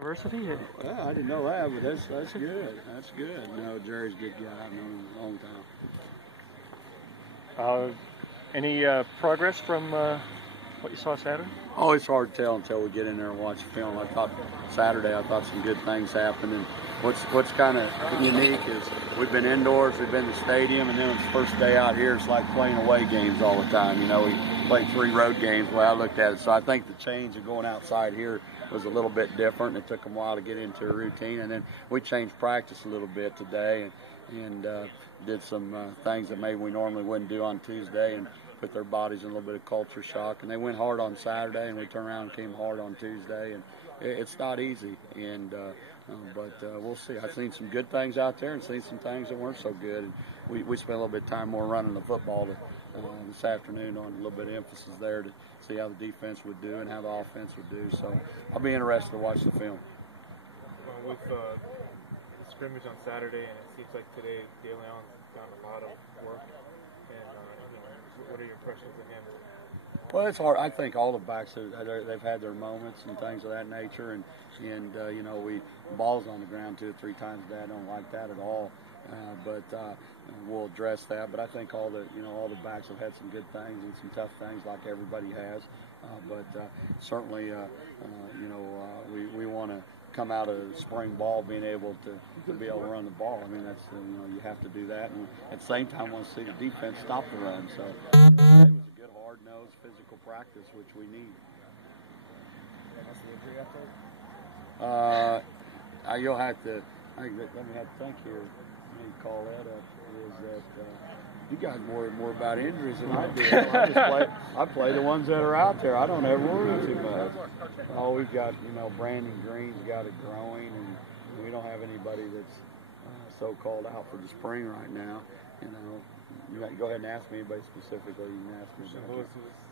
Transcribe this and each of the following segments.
University? Well, I didn't know that, but that's good. That's good. No, Jerry's a good guy. I've known him a long time. Any progress from what you saw Saturday? Oh, it's hard to tell until we get in there and watch the film. I thought Saturday, some good things happened. And what's kind of unique is we've been indoors, we've been to the stadium, and then it's the first day out here. It's like playing away games all the time. You know, we played 3 road games the way I looked at it. So I think the change of going outside here was a little bit different. It took them a while to get into a routine, and then we changed practice a little bit today and did some things that maybe we normally wouldn't do on Tuesday, and put their bodies in a little bit of culture shock. And they went hard on Saturday, and we turned around and came hard on Tuesday. And it's not easy, but we'll see. I've seen some good things out there and seen some things that weren't so good. And we spent a little bit of time more running the football this afternoon on a little bit of emphasis there to see how the defense would do and how the offense would do. So I'll be interested to watch the film. With the scrimmage on Saturday, and it seems like today De Leon's done a lot of work. And what are your impressions of him? Well, it's hard. I think all the backs they've had their moments and things of that nature, and you know, balls on the ground 2 or 3 times a day. I don't like that at all. But we'll address that. But I think all the backs have had some good things and some tough things, like everybody has. But certainly, we want to come out of spring ball being able to be able to run the ball. I mean, that's you have to do that, and at the same time, want to see the defense stop the run. So it was a good, hard-nosed physical practice, which we need. You'll have to. Let me have to think here. Let me call that up. Is that you guys more about injuries than I do. I play the ones that are out there. I don't ever worry too much. Oh, we've got Brandon Green's got it growing, and we don't have anybody that's so-called out for the spring right now. You go ahead and ask me anybody specifically. You can ask me. Christian Lewis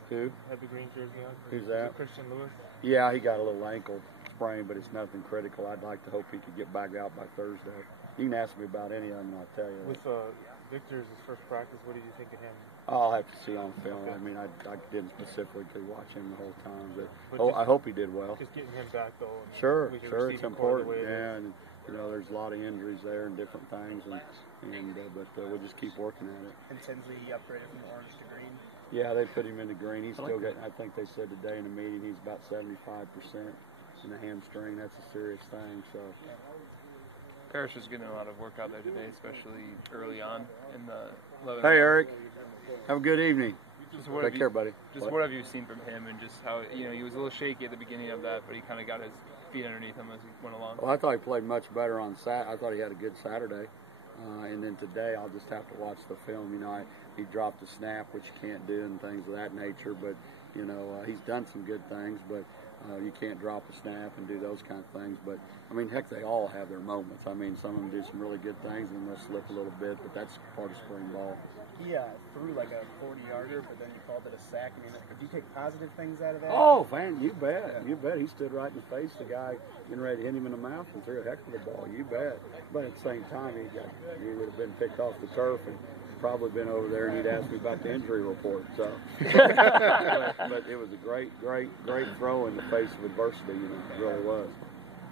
who? Had the green jersey on. Who's that? Christian Lewis. Yeah, he got a little ankle sprain, but it's nothing critical. I'd like to hope he could get back out by Thursday. You can ask me about any of them, and I'll tell you. With Victor's first practice, what did you think of him? I'll have to see on film. I mean, I didn't specifically watch him the whole time, but I hope he did well. Just getting him back, though. Sure, it's important. Yeah, and there's a lot of injuries there and different things, but we'll just keep working at it. And Tinsley upgraded from orange to green. Yeah, they put him into green. He's still got. I think they said today in the meeting he's about 75% in the hamstring. That's a serious thing. So. Parrish was getting a lot of work out there today, especially early on in the 11. Hey, Eric. Have a good evening. Take care, buddy. What have you seen from him, and just how he was a little shaky at the beginning of that, but he kind of got his feet underneath him as he went along. Well, I thought he played much better on Saturday. I thought he had a good Saturday, and then today I'll just have to watch the film. He dropped a snap, which you can't do, and things of that nature. But he's done some good things, but. You can't drop a snap and do those kind of things. But, I mean, heck, they all have their moments. I mean, some of them do some really good things and they'll slip a little bit, but that's part of spring ball. He threw like a 40-yarder, but then you called it a sack. I mean, if you take positive things out of that? Oh, man, you bet. Yeah. You bet. He stood right in the face of the guy getting ready to hit him in the mouth and threw a heck of a ball. You bet. But at the same time, he would have been picked off the turf and probably been over there, and he'd asked me about the injury report. So, but it was a great throw in the face of adversity. It really was.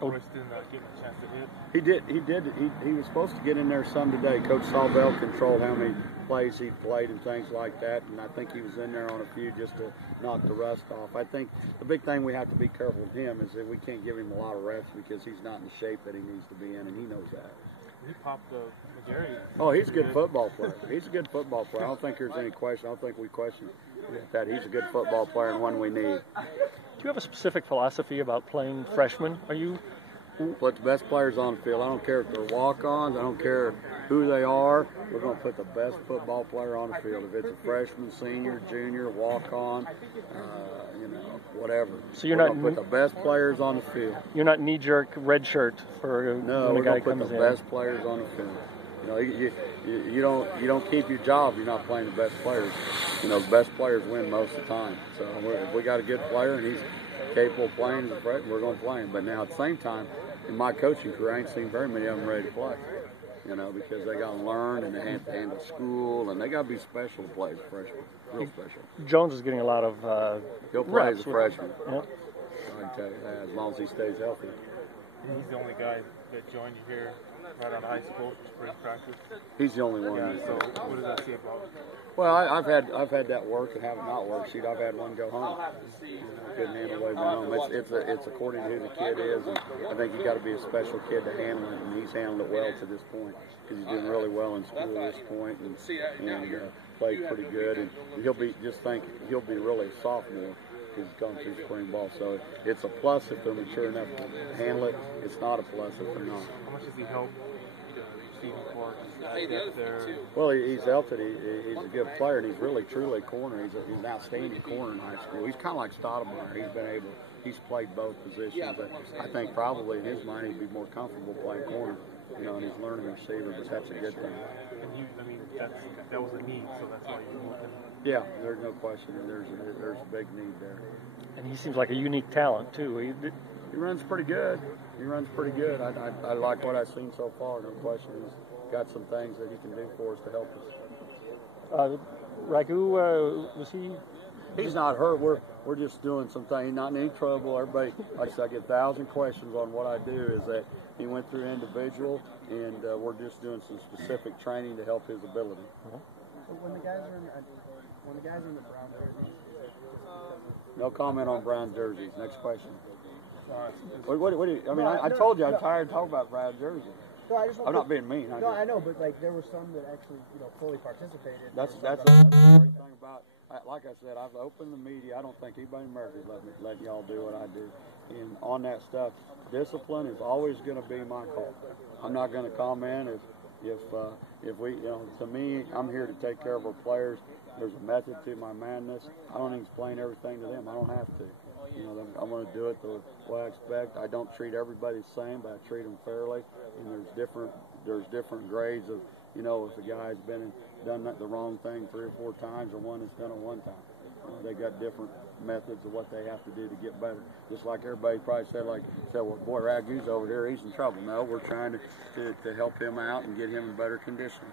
Royce didn't get a chance to hit. He did. He was supposed to get in there some today. Coach Sawbell controlled how many plays he played and things like that, and I think he was in there on a few just to knock the rust off. I think the big thing we have to be careful with him is that we can't give him a lot of reps because he's not in the shape that he needs to be in, and he knows that. He popped McGarry. Oh, he's a good football player. He's a good football player. I don't think there's any question. I don't think we question that. He's a good football player and one we need. Do you have a specific philosophy about playing freshmen? Are you put the best players on the field? I don't care if they're walk-ons. I don't care who they are. We're going to put the best football player on the field. If it's a freshman, senior, junior, walk-on, whatever. So you're not going to put the best players on the field. You're not knee-jerk red shirt for no, when a guy comes in. No, we're going to put the best players on the field. You don't keep your job if you're not playing the best players. The best players win most of the time. So if we got a good player and he's capable of playing as a freshman, we're going to play him. But now at the same time, in my coaching career, I ain't seen very many of them ready to play. Because they got to learn and they have to handle school and they got to be special to play as a freshman, real special. Jones is getting a lot of he'll play as a freshman. Yeah. I can tell you that, as long as he stays healthy. And he's the only guy that joined you here right out of high school for spring practice. He's the only one. Yeah. So what does that say about? Well, I've had that work and have it not work. Shoot, I've had one go home. Couldn't handle the way home. It's according to who the kid is, and I think you got to be a special kid to handle it, and he's handled it well to this point because he's doing really well in school at this point, and played pretty good, and he'll be really a sophomore. He's gone through spring ball, so it's a plus if they're mature enough to handle it. It's not a plus if they're not. How much does he help receiving for there? Well, he's helped it. He's a good player, and he's really truly a corner. He's an outstanding corner in high school. He's kind of like Stoudemire. He's played both positions. But I think probably in his mind he'd be more comfortable playing corner, and he's learning receiver. But that's a good thing. And that was a need, so that's why you moved him. Yeah, there's no question. There's a big need there. And he seems like a unique talent too. He runs pretty good. I like what I've seen so far. No question. He's got some things that he can do for us to help us. Ragu, was he? He's not hurt. We're just doing some things. He's not in any trouble. Everybody, like I said, I get 1,000 questions on what I do. Is that he went through individual, and we're just doing some specific training to help his ability. So when the guys are in the brown jerseys, no comment on brown jerseys. Next question. What do you? I mean, I told you I'm tired of talking about brown jerseys. No, I'm not being mean. I know, but like there were some that actually, fully participated. That's the great thing about. Like I said, I've opened the media. I don't think anybody in America is letting y'all do what I do. And on that stuff, discipline is always going to be my call. I'm not going to comment if we, to me, I'm here to take care of our players. There's a method to my madness. I don't explain everything to them. I don't have to. I'm going to do it the way I expect. I don't treat everybody the same, but I treat them fairly. And there's different grades of, if a guy's done the wrong thing 3 or 4 times, or one that's done it one time. They got different methods of what they have to do to get better. Just like everybody probably said, well, boy, Ragu's over there, he's in trouble. No, we're trying to help him out and get him in better condition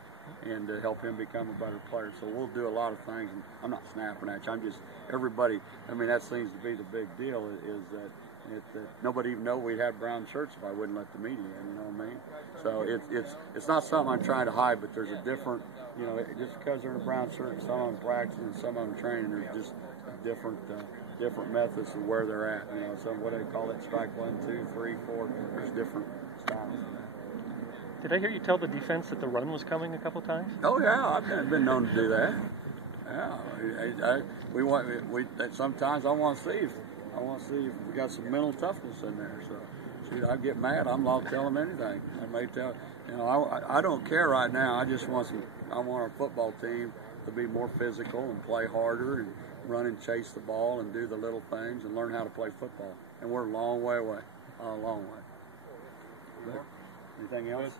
and to help him become a better player. So we'll do a lot of things. And I'm not snapping at you. I'm just, everybody, that seems to be the big deal is that nobody even know we had brown shirts if I wouldn't let the media in, you know what I mean? So it's not something I'm trying to hide, but there's a different, just because they're in a brown shirt, some of them practicing and some of them training, there's just different methods of where they're at. So what do they call it? Strike 1, 2, 3, 4. There's different styles. Did I hear you tell the defense that the run was coming a couple times? Oh yeah, I've been known to do that. Yeah, sometimes I want to see if we got some mental toughness in there. So, shoot, I get mad. I'm not telling them anything. I may tell, I don't care right now. I just want our football team to be more physical and play harder and run and chase the ball and do the little things and learn how to play football. And we're a long way away, a long way. But anything else?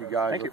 You guys. Thank you.